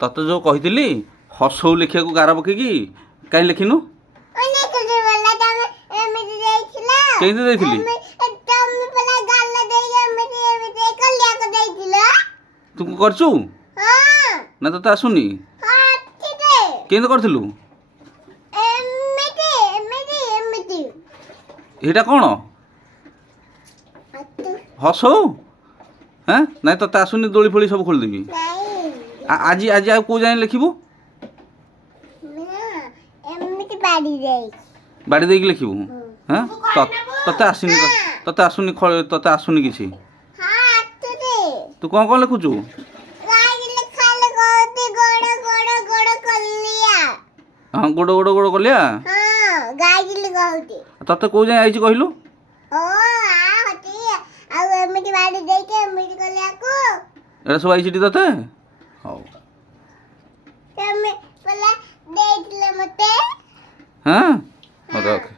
ତତେ ଯେଉଁ କହିଥିଲି ହସଉ ଲେଖିବାକୁ ଗାର ପକେଇକି କାହିଁ ଲେଖିନୁ? କେମିତି ଦେଇଥିଲି? ତୁ କରିଛୁ ନା ତତେ ଆସୁନି? କେମିତି କରିଥିଲୁ? ଏଇଟା କ'ଣ ହସଉ? হ্যাঁ ନାଇଁ ତତେ ଆସୁନି? ଦୋଳି ଫୋଳି ସବୁ ଖୋଲିଦେବି। ଆଜି ଆଜି ଆଉ କେଉଁ ଯାଏଁ ଲେଖିବୁ? ବାଡ଼ି ଦେଇକି ଲେଖିବୁ? হ্যাঁ ତତେ ଆସୁନି? ତତେ ଆସୁନି କିଛି? ତୁ କ'ଣ କ'ଣ ଲେଖୁଛୁ? ହଁ ଗୋଡ଼ ଗୋଡ଼ ଗୋଡ଼ କଲିଆ। ତତେ କେଉଁ ଯାଏଁ ଆଇଛି କହିଲୁ? ଏଇଟା ସବୁ ଆଇଛି ତତେ? ହଉ ହଁ ରଖ।